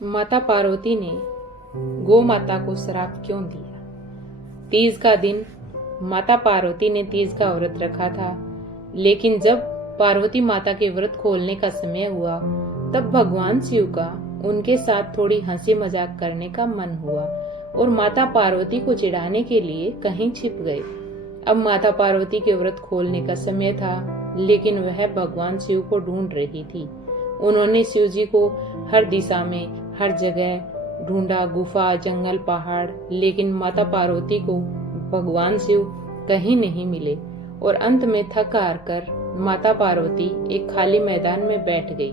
माता पार्वती ने गौ माता को श्राप क्यों दिया? तीज का दिन माता पार्वती ने तीज का व्रत रखा था, लेकिन जब पार्वती माता के व्रत खोलने का समय हुआ तब भगवान शिव का उनके साथ थोड़ी हंसी मजाक करने का मन हुआ और माता पार्वती को चिढ़ाने के लिए कहीं छिप गए। अब माता पार्वती के व्रत खोलने का समय था, लेकिन वह भगवान शिव को ढूंढ रही थी। उन्होंने शिव जी को हर दिशा में हर जगह ढूंढा, गुफा, जंगल, पहाड़, लेकिन माता पार्वती को भगवान शिव कहीं नहीं मिले और अंत में थक हार कर माता पार्वती एक खाली मैदान में बैठ गई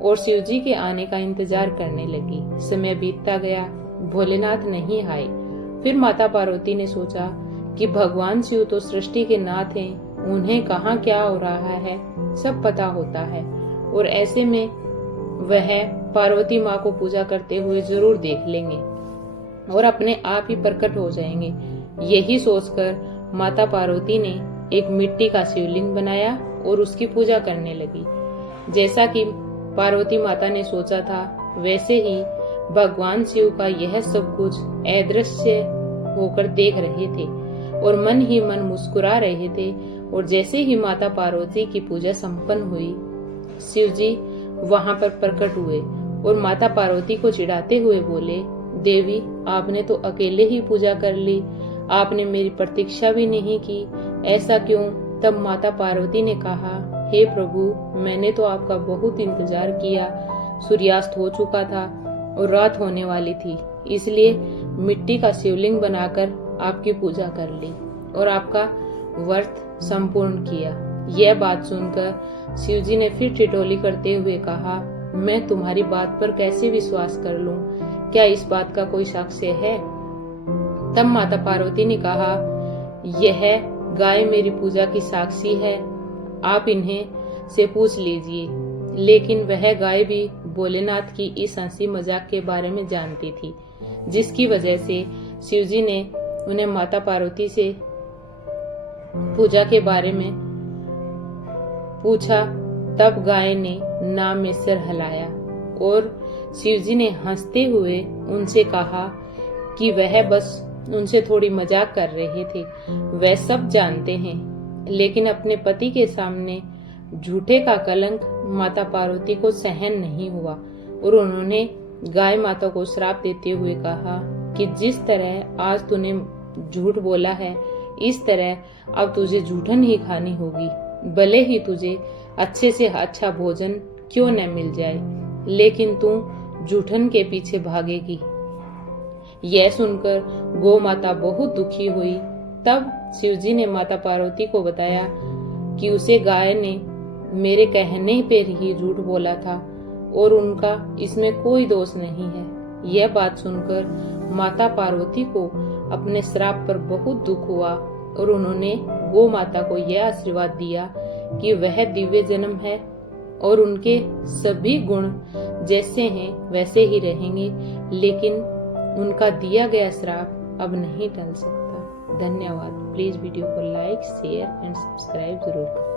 और शिव जी के आने का इंतजार करने लगी। समय बीतता गया, भोलेनाथ नहीं आए। फिर माता पार्वती ने सोचा कि भगवान शिव तो सृष्टि के नाथ हैं, उन्हें कहाँ क्या हो रहा है सब पता होता है और ऐसे में वह पार्वती माँ को पूजा करते हुए जरूर देख लेंगे और अपने आप ही प्रकट हो जाएंगे। यही सोचकर माता पार्वती ने एक मिट्टी का शिवलिंग बनाया और उसकी पूजा करने लगी। जैसा कि पार्वती माता ने सोचा था, वैसे ही भगवान शिव का यह सब कुछ अदृश्य होकर देख रहे थे और मन ही मन मुस्कुरा रहे थे। और जैसे ही माता पार्वती की पूजा संपन्न हुई, शिव जी वहां पर प्रकट हुए और माता पार्वती को चिढ़ाते हुए बोले, देवी आपने तो अकेले ही पूजा कर ली, आपने मेरी प्रतीक्षा भी नहीं की, ऐसा क्यों? तब माता पार्वती ने कहा, हे प्रभु, मैंने तो आपका बहुत इंतजार किया। सूर्यास्त हो चुका था और रात होने वाली थी, इसलिए मिट्टी का शिवलिंग बनाकर आपकी पूजा कर ली और आपका व्रत संपूर्ण किया। यह बात सुनकर शिव जी ने फिर ठिठोली करते हुए कहा, मैं तुम्हारी बात पर कैसे विश्वास कर लूं? क्या इस बात का कोई साक्ष्य है? तब माता पार्वती ने कहा, यह गाय मेरी पूजा की साक्षी है, आप इन्हें से पूछ लीजिए। लेकिन वह गाय भी भोलेनाथ की इस हंसी मजाक के बारे में जानती थी, जिसकी वजह से शिव जी ने उन्हें माता पार्वती से पूजा के बारे में पूछा। तब गाय ने नाम में सिर हिलाया और शिव जी ने हंसते हुए उनसे कहा कि वह बस उनसे थोड़ी मजाक कर रहे थे, वह सब जानते हैं, लेकिन अपने पति के सामने झूठे का कलंक माता पार्वती को सहन नहीं हुआ और उन्होंने गाय माता को श्राप देते हुए कहा कि जिस तरह आज तूने झूठ बोला है, इस तरह अब तुझे जूठन ही खानी होगी, भले ही तुझे अच्छे से अच्छा भोजन क्यों न मिल जाए, लेकिन तू जूठन के पीछे भागेगी। यह सुनकर गौ माता बहुत दुखी हुई। तब शिवजी ने माता पार्वती को बताया कि उसे गाय ने मेरे कहने पर ही झूठ बोला था और उनका इसमें कोई दोष नहीं है। यह बात सुनकर माता पार्वती को अपने श्राप पर बहुत दुख हुआ और उन्होंने गौ माता को यह आशीर्वाद दिया कि वह दिव्य जन्म है और उनके सभी गुण जैसे हैं वैसे ही रहेंगे, लेकिन उनका दिया गया श्राप अब नहीं टल सकता। धन्यवाद। प्लीज वीडियो को लाइक, शेयर एंड सब्सक्राइब जरूर करें।